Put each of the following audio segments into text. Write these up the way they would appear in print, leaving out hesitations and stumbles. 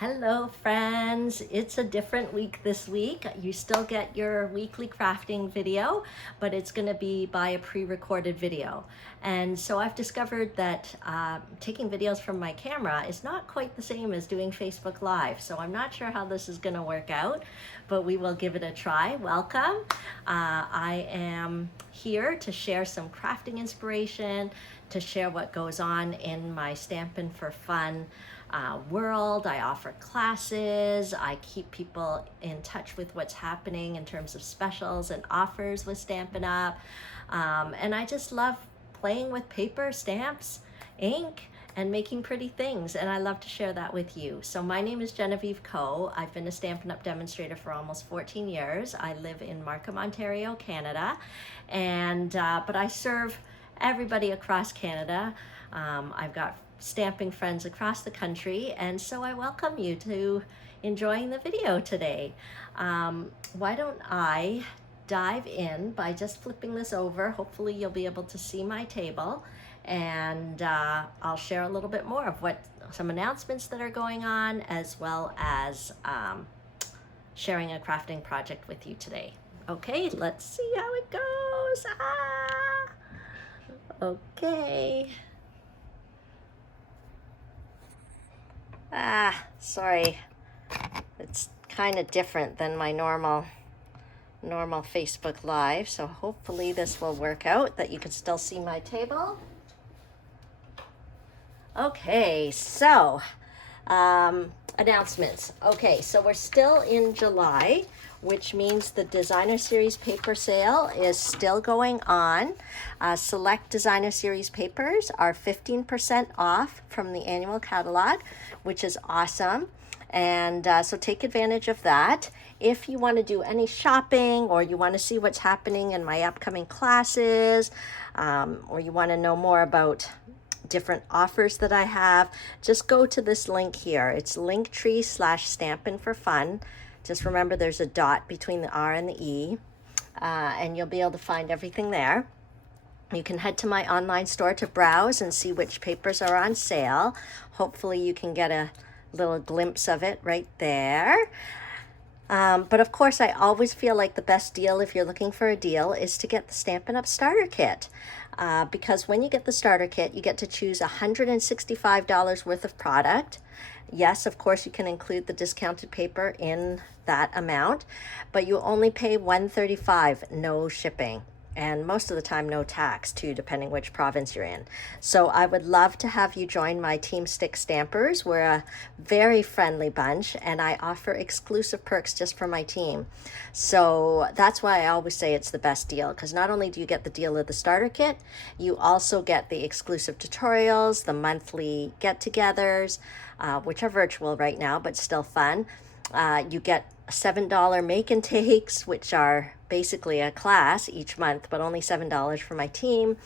Hello friends, it's a different week this week. You still get your weekly crafting video, but it's going to be by a pre-recorded video. And so I've discovered that taking videos from my camera is not quite the same as doing Facebook Live. So I'm not sure how this is going to work out, but we will give it a try. Welcome. I am here to share some crafting inspiration, to share what goes on in my Stampin' for Fun world. I offer classes. I keep people in touch with what's happening in terms of specials and offers with Stampin' Up. And I just love playing with paper, stamps, ink, and making pretty things, and I love to share that with you. So my name is Genevieve Coe. I've been a Stampin' Up! Demonstrator for almost 14 years. I live in Markham, Ontario, Canada, and but I serve everybody across Canada. I've got stamping friends across the country, and so I welcome you to enjoying the video today. Why don't I dive in by just flipping this over. Hopefully you'll be able to see my table, and I'll share a little bit more of some announcements that are going on, as well as sharing a crafting project with you today. Okay, let's see how it goes. Okay. Sorry. It's kind of different than my normal Facebook Live, so hopefully this will work out, that you can still see my table. Okay, so announcements. Okay, so we're still in July, which means the Designer Series paper sale is still going on. Select Designer Series papers are 15% off from the annual catalog, which is awesome. And so take advantage of that. If you want to do any shopping, or you want to see what's happening in my upcoming classes, or you want to know more about different offers that I have, just go to this link here. It's linktree/Stampin' for Fun. Just remember there's a dot between the R and the E, and you'll be able to find everything there. You can head to my online store to browse and see which papers are on sale. Hopefully you can get a little glimpse of it right there. But of course, I always feel like the best deal, if you're looking for a deal, is to get the Stampin' Up! Starter Kit. Because when you get the starter kit, you get to choose $165 worth of product. Yes, of course, you can include the discounted paper in that amount, but you only pay $135, no shipping. And most of the time, no tax too, depending which province you're in. So I would love to have you join my Team S.T.I.C stampers. We're a very friendly bunch, and I offer exclusive perks just for my team. So that's why I always say it's the best deal, because not only do you get the deal of the starter kit, you also get the exclusive tutorials, the monthly get-togethers, which are virtual right now, but still fun. You get $7 make and takes, which are basically a class each month, but only $7 for my team.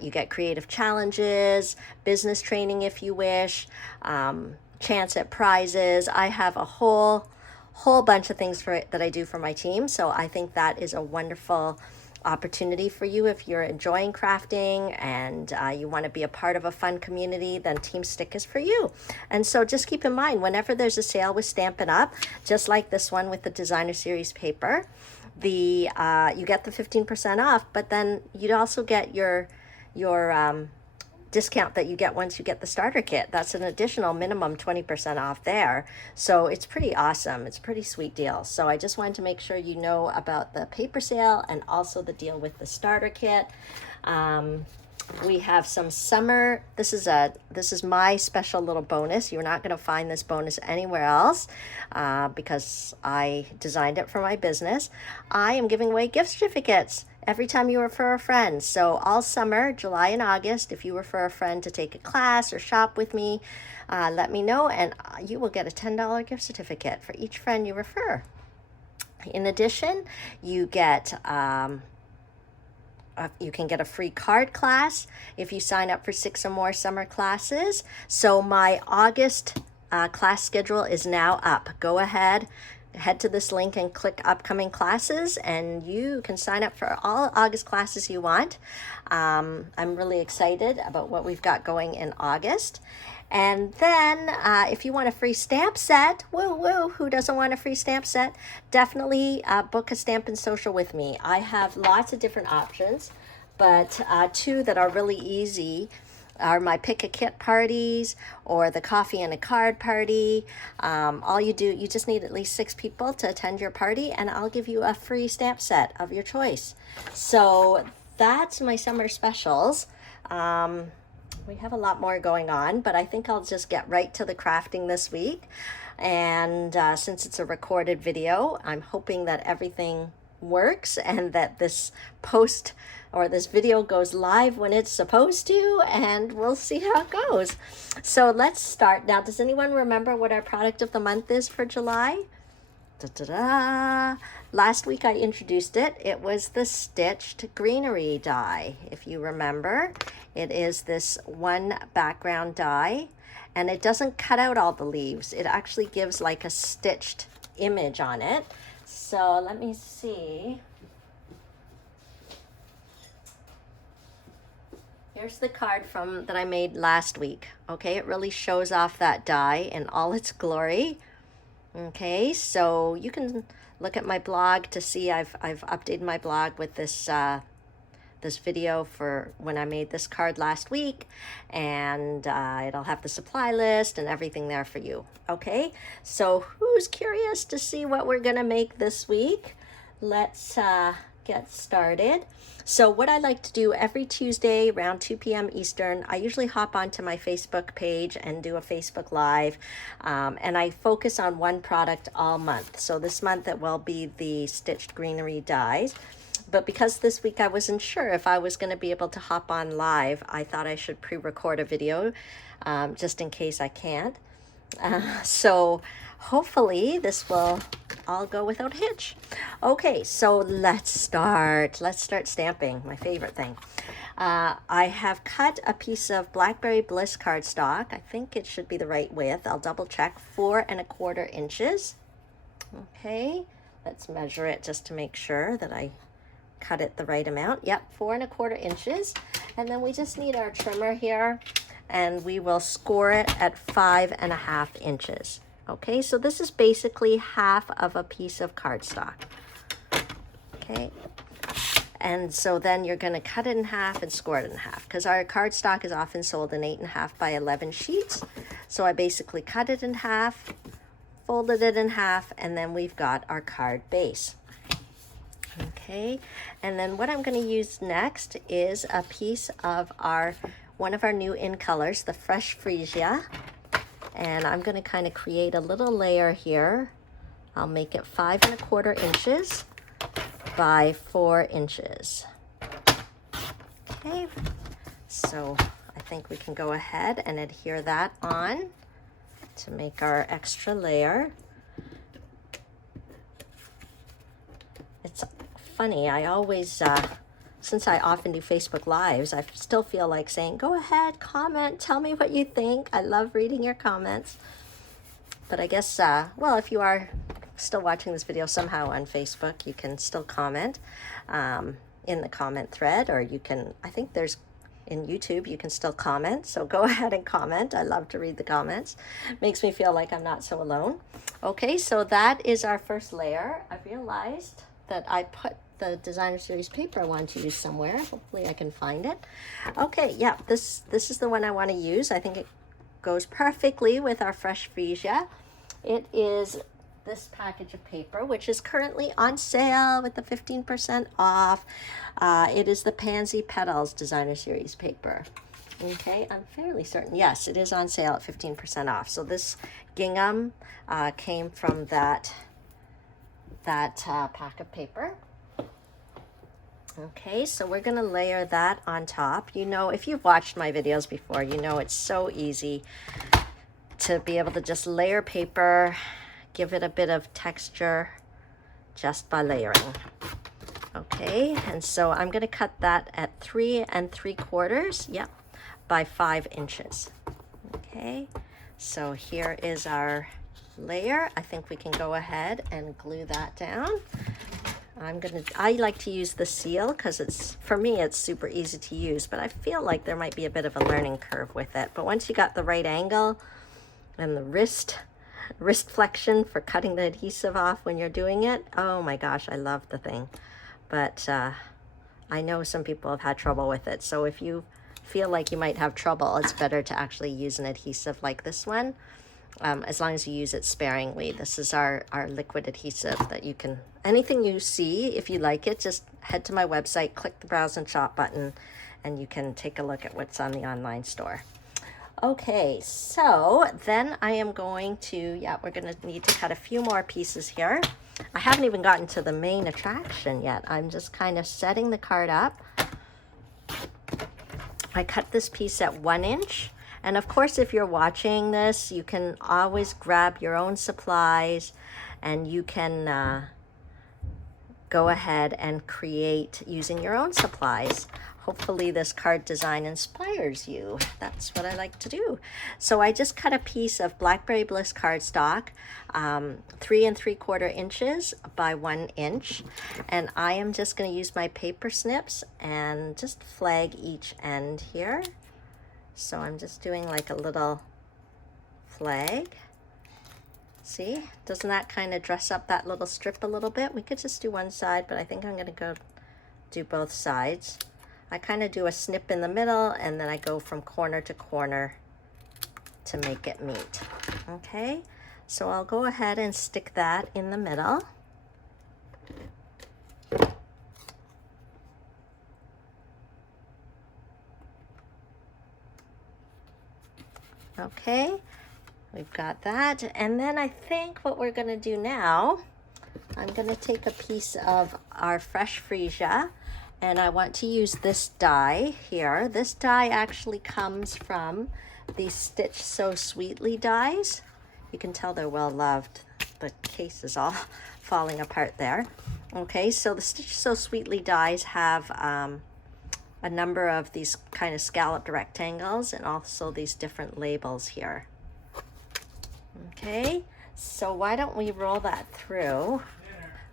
You get creative challenges, business training if you wish, chance at prizes. I have a whole bunch of things that I do for my team, so I think that is a wonderful opportunity for you. If you're enjoying crafting and you want to be a part of a fun community, then Team S.T.I.C is for you. And so just keep in mind, whenever there's a sale with Stampin' Up, just like this one with the Designer Series paper, you get the 15% off, but then you'd also get your discount that you get once you get the starter kit. That's an additional minimum 20% off there. So it's pretty awesome. It's a pretty sweet deal. So I just wanted to make sure you know about the paper sale and also the deal with the starter kit. We have some summer. This is my special little bonus. You're not going to find this bonus anywhere else because I designed it for my business. I am giving away gift certificates every time you refer a friend. So all summer, July and August, if you refer a friend to take a class or shop with me, let me know, and you will get a $10 gift certificate for each friend you refer. In addition, you get you can get a free card class if you sign up for 6 or more summer classes. So my August class schedule is now up. Go ahead, head to this link and click upcoming classes, and you can sign up for all August classes you want. I'm really excited about what we've got going in August. And then if you want a free stamp set, woo woo, who doesn't want a free stamp set? Definitely book a Stampin' Social with me. I have lots of different options, but two that are really easy are my pick a kit parties or the coffee and a card party. All you do, you just need at least 6 people to attend your party, and I'll give you a free stamp set of your choice. So that's my summer specials. We have a lot more going on, but I think I'll just get right to the crafting this week. And since it's a recorded video, I'm hoping that everything works and that this post or this video goes live when it's supposed to, and we'll see how it goes. So let's start. Now, does anyone remember what our product of the month is for July? Da-da-da. Last week I introduced it. It was the Stitched Greenery Die. If you remember, it is this one background die, and it doesn't cut out all the leaves. It actually gives like a stitched image on it. So let me see. Here's the card that I made last week. Okay, it really shows off that die in all its glory. Okay, so you can look at my blog to see I've updated my blog with this this video for when I made this card last week, and it'll have the supply list and everything there for you. Okay, so who's curious to see what we're gonna make this week? Let's get started. So what I like to do every Tuesday around 2 p.m. Eastern, I usually hop onto my Facebook page and do a Facebook Live, and I focus on one product all month. So this month it will be the Stitched Greenery Dies. But because this week I wasn't sure if I was going to be able to hop on live, I thought I should pre-record a video just in case I can't. So hopefully this will all go without a hitch. Okay, so let's start stamping, my favorite thing. I have cut a piece of Blackberry Bliss cardstock. I think it should be the right width. I'll double check. 4 1/4 inches. Okay, let's measure it just to make sure that I cut it the right amount. Yep, 4 1/4 inches. And then we just need our trimmer here, and we will score it at 5 1/2 inches. Okay, so this is basically half of a piece of cardstock. Okay, and so then you're going to cut it in half and score it in half, because our cardstock is often sold in 8 1/2 by 11 sheets. So I basically cut it in half, folded it in half, and then we've got our card base. Okay, and then what I'm going to use next is a piece of one of our new in colors, the Fresh Freesia. And I'm going to kind of create a little layer here. I'll make it 5 1/4 inches by 4 inches. Okay, so I think we can go ahead and adhere that on to make our extra layer. It's funny, I always, since I often do Facebook Lives, I still feel like saying, go ahead, comment, tell me what you think. I love reading your comments. But I guess, well, if you are still watching this video somehow on Facebook, you can still comment in the comment thread, or you can, I think there's, in YouTube, you can still comment. So go ahead and comment. I love to read the comments. Makes me feel like I'm not so alone. Okay, so that is our first layer. I realized that I put the designer series paper I want to use somewhere. Hopefully I can find it. Okay, yeah, this is the one I want to use. I think it goes perfectly with our Fresh Freesia. It is this package of paper, which is currently on sale with the 15% off. It is the Pansy Petals designer series paper. Okay, I'm fairly certain. Yes, it is on sale at 15% off. So this gingham came from that pack of paper. Okay, so we're going to layer that on top. You know, if you've watched my videos before, you know it's so easy to be able to just layer paper, give it a bit of texture just by layering. Okay, and so I'm going to cut that at 3 3/4, by 5 inches. Okay, so here is our layer, I think we can go ahead and glue that down. I like to use the seal because for me it's super easy to use, but I feel like there might be a bit of a learning curve with it. But once you got the right angle and the wrist flexion for cutting the adhesive off when you're doing it, oh my gosh, I love the thing. But I know some people have had trouble with it, so if you feel like you might have trouble, it's better to actually use an adhesive like this one. As long as you use it sparingly. This is our liquid adhesive that you can, anything you see, if you like it, just head to my website, click the browse and shop button, and you can take a look at what's on the online store. Okay, so then I am going to, we're going to need to cut a few more pieces here. I haven't even gotten to the main attraction yet. I'm just kind of setting the card up. I cut this piece at 1 inch. And of course, if you're watching this, you can always grab your own supplies and you can go ahead and create using your own supplies. Hopefully this card design inspires you. That's what I like to do. So I just cut a piece of Blackberry Bliss cardstock, 3 3/4 inches by 1 inch. And I am just going to use my paper snips and just flag each end here. So I'm just doing like a little flag. See, doesn't that kind of dress up that little strip a little bit? We could just do one side, but I think I'm going to go do both sides. I kind of do a snip in the middle and then I go from corner to corner to make it meet. Okay, so I'll go ahead and stick that in the middle. Okay, we've got that. And then I think what we're going to do now, I'm going to take a piece of our fresh freesia and I want to use this die here. This die actually comes from the Stitched So Sweetly dies. You can tell they're well loved. The case is all falling apart there. Okay, so the Stitched So Sweetly dies have a number of these kind of scalloped rectangles and also these different labels here. Okay, so why don't we roll that through?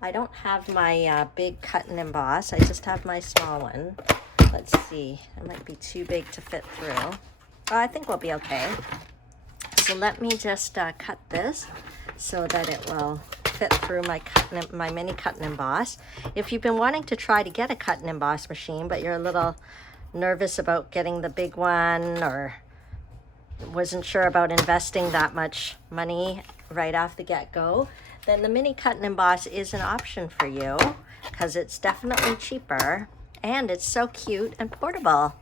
I don't have my big cut and emboss. I just have my small one. Let's see, it might be too big to fit through. Oh, I think we'll be okay. So let me just cut this so that it will fit through my mini cut and emboss. If you've been wanting to try to get a cut and emboss machine, but you're a little nervous about getting the big one or wasn't sure about investing that much money right off the get-go, then the mini cut and emboss is an option for you because it's definitely cheaper and it's so cute and portable.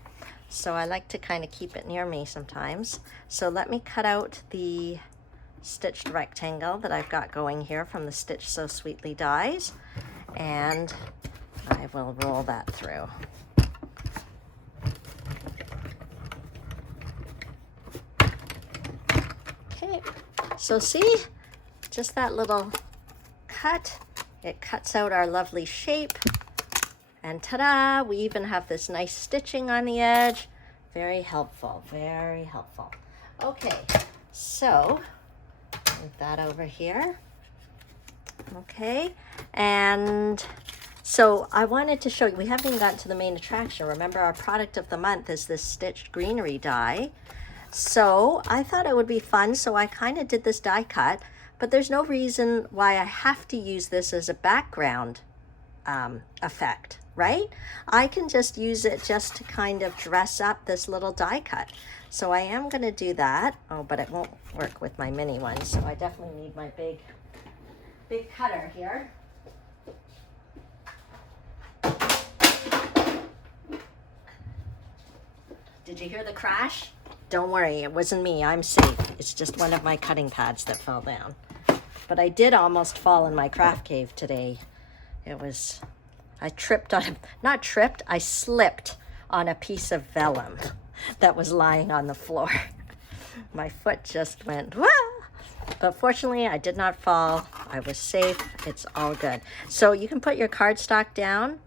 So I like to kind of keep it near me sometimes. So let me cut out the stitched rectangle that I've got going here from the Stitched So Sweetly dies, and I will roll that through. Okay, so see, just that little cut, it cuts out our lovely shape, and ta-da, we even have this nice stitching on the edge. Very helpful, very helpful. Okay, so move that over here. Okay, and so I wanted to show you, we haven't even gotten to the main attraction. Remember, our product of the month is this Stitched Greenery Die. So I thought it would be fun, so I kind of did this die cut, but there's no reason why I have to use this as a background effect, right? I can just use it just to kind of dress up this little die cut. So I am going to do that. Oh, but it won't work with my mini one, so I definitely need my big cutter here. Did you hear the crash? Don't worry, it wasn't me. I'm safe. It's just one of my cutting pads that fell down. But I did almost fall in my craft cave today. I tripped on, not tripped, I slipped on a piece of vellum that was lying on the floor. My foot just went, wah! But fortunately, I did not fall. I was safe. It's all good. So you can put your cardstock down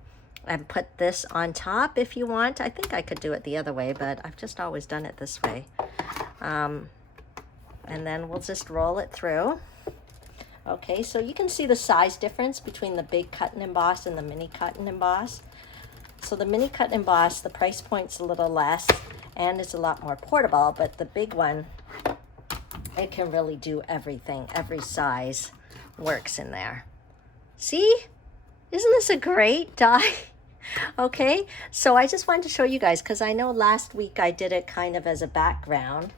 and put this on top if you want. I think I could do it the other way, but I've just always done it this way. and then we'll just roll it through. Okay, so you can see the size difference between the big cut and emboss and the mini cut and emboss. So the mini cut and emboss, the price point's a little less and it's a lot more portable, but the big one, it can really do everything. Every size works in there. See? Isn't this a great die? Okay, so I just wanted to show you guys because I know last week I did it kind of as a background,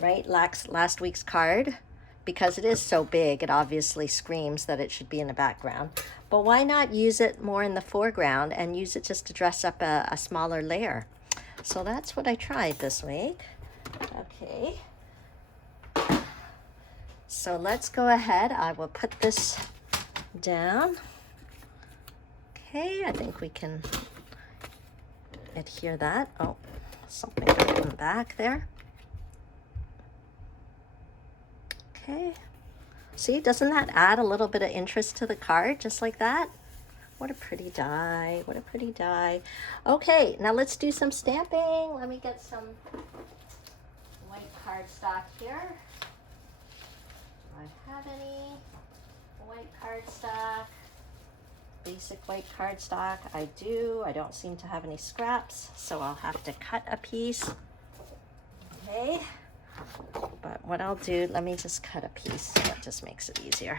right? Last week's card. Because it is so big, it obviously screams that it should be in the background. But why not use it more in the foreground and use it just to dress up a smaller layer? So that's what I tried this week. Okay. So let's go ahead. I will put this down. Okay, I think we can adhere that. Oh, something got in the back there. Okay, see, doesn't that add a little bit of interest to the card, just like that? What a pretty die, what a pretty die. Okay, now let's do some stamping. Let me get some white cardstock here. Do I have any white cardstock? Basic white cardstock, I do. I don't seem to have any scraps, so I'll have to cut a piece. Okay. But what I'll do, let me just cut a piece. That just makes it easier.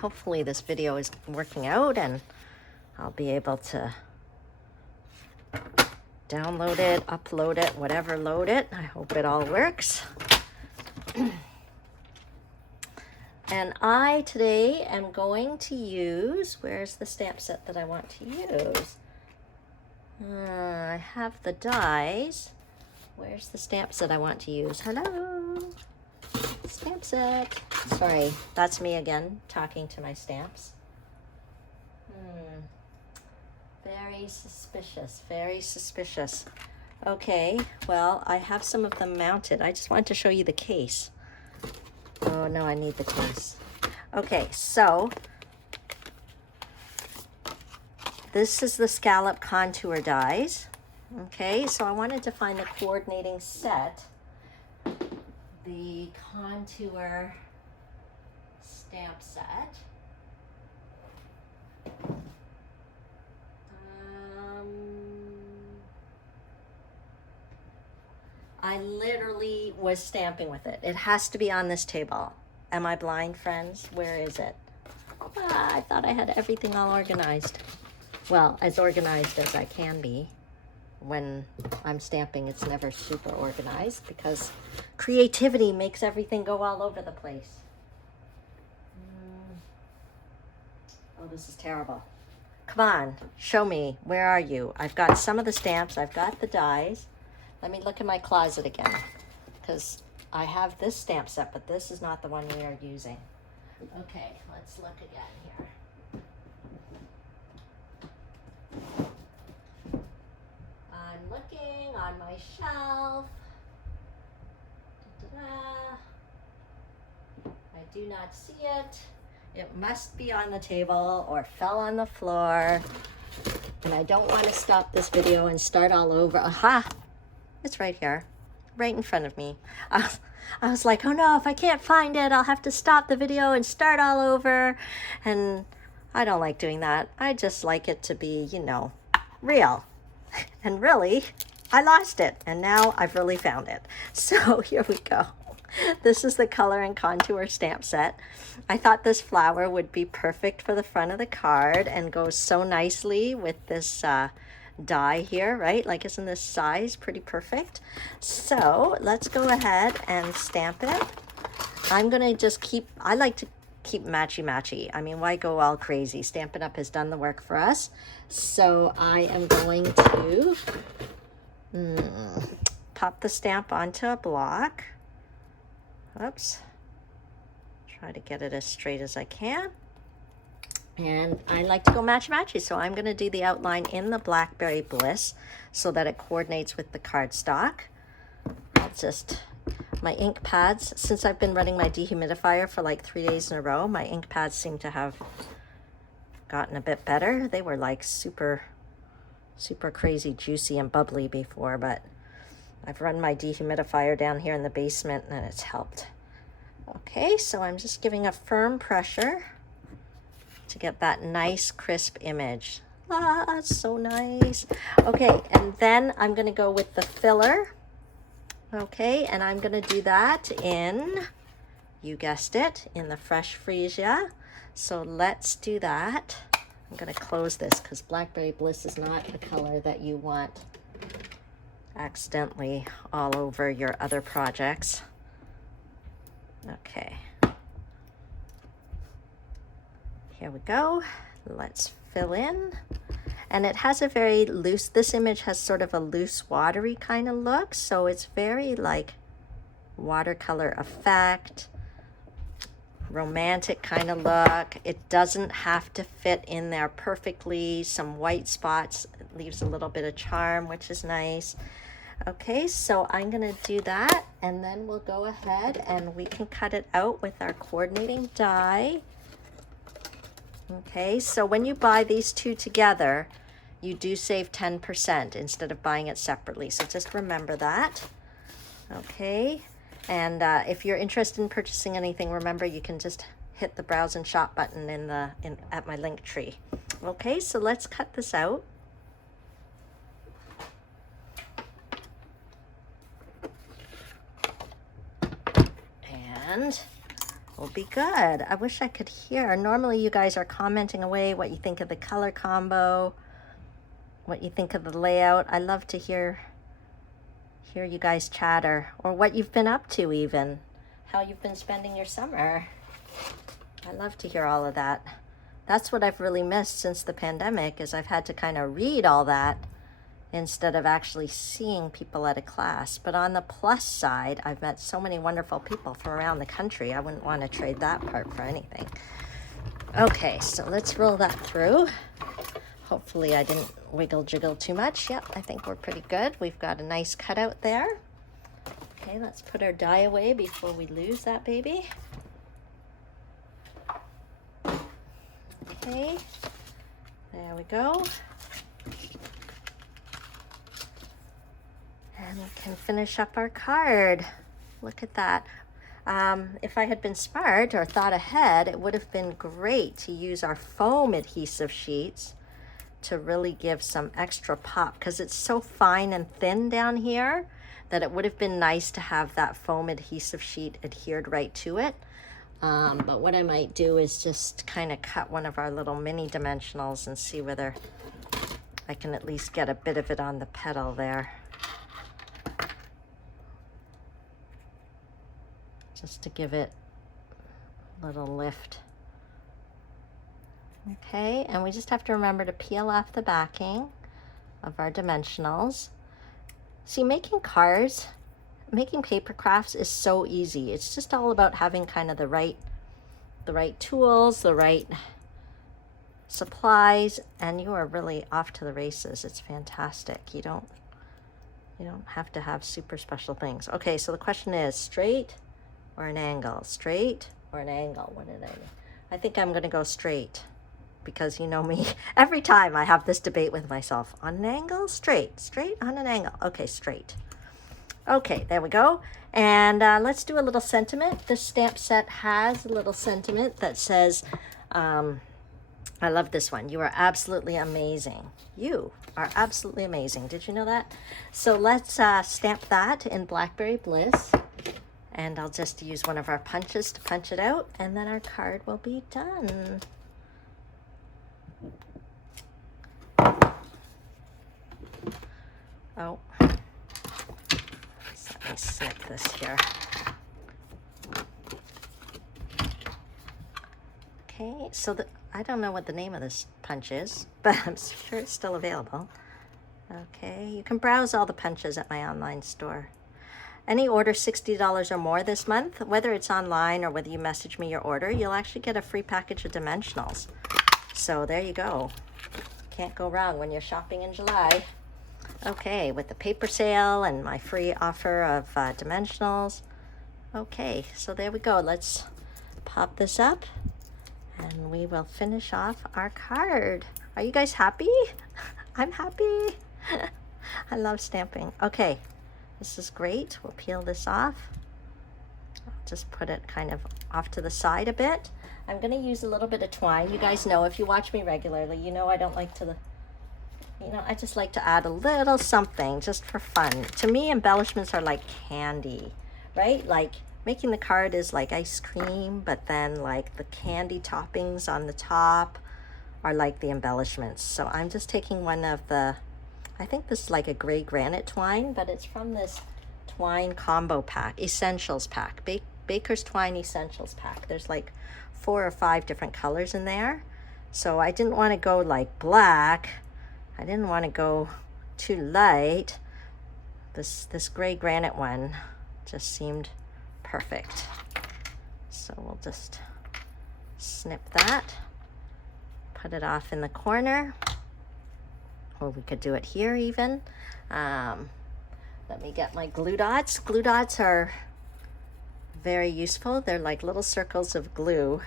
Hopefully this video is working out and I'll be able to download it, upload it, whatever, load it. I hope it all works. And I today am going to use, where's the stamp set that I want to use? I have the dies. Where's the stamp set I want to use? Hello, stamp set. Sorry, that's me again, talking to my stamps. Very suspicious, very suspicious. Okay, well, I have some of them mounted. I just wanted to show you the case. Oh, no, I need the case. Okay, so this is the scallop contour dies. Okay, so I wanted to find the coordinating set, the contour stamp set. I literally was stamping with it. It has to be on this table. Am I blind, friends? Where is it? I thought I had everything all organized. Well, as organized as I can be. When I'm stamping, it's never super organized because creativity makes everything go all over the place. Oh, this is terrible. Come on, show me. Where are you? I've got some of the stamps. I've got the dies. Let me look in my closet again because I have this stamp set, but this is not the one we are using. Okay, let's look again here. I'm looking on my shelf. I do not see it. It must be on the table or fell on the floor. And I don't want to stop this video and start all over. Aha! It's right here, right in front of me. I was like, oh no, if I can't find it, I'll have to stop the video and start all over. And I don't like doing that. I just like it to be, you know, real. And really, I lost it. And now I've really found it. So here we go. This is the color and contour stamp set. I thought this flower would be perfect for the front of the card and goes so nicely with this die here, right? Like, isn't this size pretty perfect? So let's go ahead and stamp it. I'm gonna just I like to keep matchy-matchy. I mean, why go all crazy? Stampin' Up! Has done the work for us. So I am going to pop the stamp onto a block. Oops. Try to get it as straight as I can. And I like to go matchy-matchy, so I'm going to do the outline in the Blackberry Bliss so that it coordinates with the cardstock. I'll just, my ink pads, since I've been running my dehumidifier for like 3 days in a row, my ink pads seem to have gotten a bit better. They were like super crazy juicy and bubbly before, but I've run my dehumidifier down here in the basement and it's helped. Okay, so I'm just giving a firm pressure to get that nice crisp image. Ah, so nice. Okay, and then I'm gonna go with the filler. Okay, and I'm gonna do that in, you guessed it, in the fresh freesia. So let's do that. I'm gonna close this because Blackberry Bliss is not the color that you want accidentally all over your other projects. Okay. Here we go. Let's fill in. And it has a very loose, this image has sort of a loose watery kind of look. So it's very like watercolor effect, romantic kind of look. It doesn't have to fit in there perfectly. Some white spots, it leaves a little bit of charm, which is nice. Okay, so I'm gonna do that and then we'll go ahead and we can cut it out with our coordinating die. Okay, so when you buy these two together, you do save 10% instead of buying it separately. So just remember that. Okay, and if you're interested in purchasing anything, remember you can just hit the browse and shop button at my link tree. Okay, so let's cut this out. And we'll be good. I wish I could hear. Normally you guys are commenting away what you think of the color combo, what you think of the layout. I love to hear you guys chatter, or what you've been up to, even how you've been spending your summer. I love to hear all of that. That's what I've really missed since the pandemic, is I've had to kind of read all that instead of actually seeing people at a class. But on the plus side, I've met so many wonderful people from around the country. I wouldn't want to trade that part for anything. Okay, so let's roll that through. Hopefully I didn't wiggle jiggle too much. Yep, I think we're pretty good. We've got a nice cutout there. Okay, let's put our die away before we lose that baby. Okay, there we go. And we can finish up our card. Look at that. If I had been smart or thought ahead, it would have been great to use our foam adhesive sheets to really give some extra pop, because it's so fine and thin down here that it would have been nice to have that foam adhesive sheet adhered right to it. But what I might do is just kind of cut one of our little mini dimensionals and see whether I can at least get a bit of it on the petal there. Just to give it a little lift. Okay, and we just have to remember to peel off the backing of our dimensionals. See, making cards, making paper crafts is so easy. It's just all about having kind of the right tools, the right supplies, and you are really off to the races. It's fantastic. You don't have to have super special things. Okay, so the question is straight or an angle? Straight or an angle? What did I do? I think I'm going to go straight, because you know me, every time I have this debate with myself. On an angle? Straight. Straight on an angle. Okay, straight. Okay, there we go. And let's do a little sentiment. This stamp set has a little sentiment that says, I love this one. You are absolutely amazing. You are absolutely amazing. Did you know that? So let's stamp that in Blackberry Bliss. And I'll just use one of our punches to punch it out, and then our card will be done. Oh, so let me snip this here. Okay, so I don't know what the name of this punch is, but I'm sure it's still available. Okay, you can browse all the punches at my online store. Any order $60 or more this month, whether it's online or whether you message me your order, you'll actually get a free package of dimensionals. So there you go. Can't go wrong when you're shopping in July. Okay, with the paper sale and my free offer of dimensionals. Okay, so there we go. Let's pop this up and we will finish off our card. Are you guys happy? I'm happy. I love stamping. Okay. This is great. We'll peel this off. I'll just put it kind of off to the side a bit. I'm going to use a little bit of twine. You guys know, if you watch me regularly, you know I don't like to, I just like to add a little something just for fun. To me, embellishments are like candy, right? Like making the card is like ice cream, but then like the candy toppings on the top are like the embellishments. So I'm just taking one of the, I think this is like a gray granite twine, but it's from this twine combo pack, essentials pack, Baker's Twine Essentials pack. There's like 4 or 5 different colors in there. So I didn't want to go like black. I didn't want to go too light. This gray granite one just seemed perfect. So we'll just snip that, put it off in the corner, or we could do it here even. Let me get my glue dots. Glue dots are very useful. They're like little circles of glue.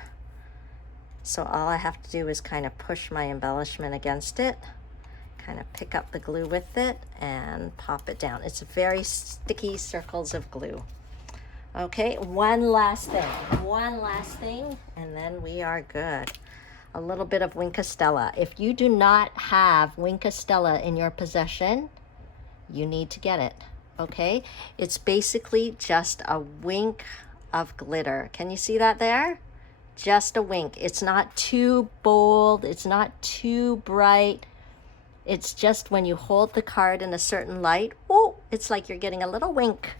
So all I have to do is kind of push my embellishment against it, kind of pick up the glue with it and pop it down. It's very sticky circles of glue. Okay, one last thing, and then we are good. A little bit of Wink of Stella. If you do not have Wink of Stella in your possession, you need to get it, okay? It's basically just a wink of glitter. Can you see that there? Just a wink. It's not too bold. It's not too bright. It's just when you hold the card in a certain light, oh, it's like you're getting a little wink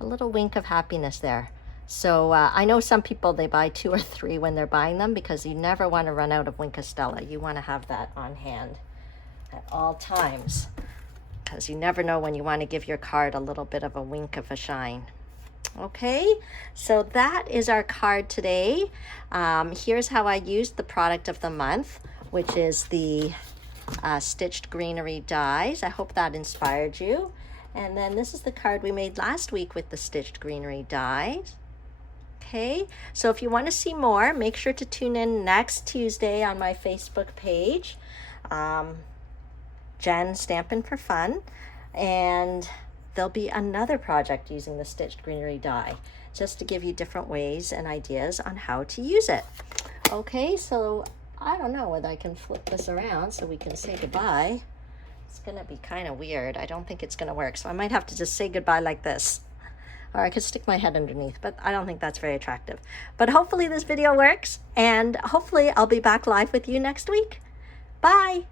of happiness there. So I know some people, they buy 2 or 3 when they're buying them because you never want to run out of Wink of Stella. You want to have that on hand at all times, because you never know when you want to give your card a little bit of a wink of a shine. Okay, so that is our card today. Here's how I used the product of the month, which is the Stitched Greenery Dies. I hope that inspired you. And then this is the card we made last week with the Stitched Greenery Dies. Okay, so if you want to see more, make sure to tune in next Tuesday on my Facebook page. Jen Stampin' for Fun, and there'll be another project using the Stitched Greenery Die, just to give you different ways and ideas on how to use it. Okay, so I don't know whether I can flip this around so we can say goodbye. It's gonna be kind of weird. I don't think it's gonna work, so I might have to just say goodbye like this. Or I could stick my head underneath, but I don't think that's very attractive. But hopefully this video works, and hopefully I'll be back live with you next week. Bye!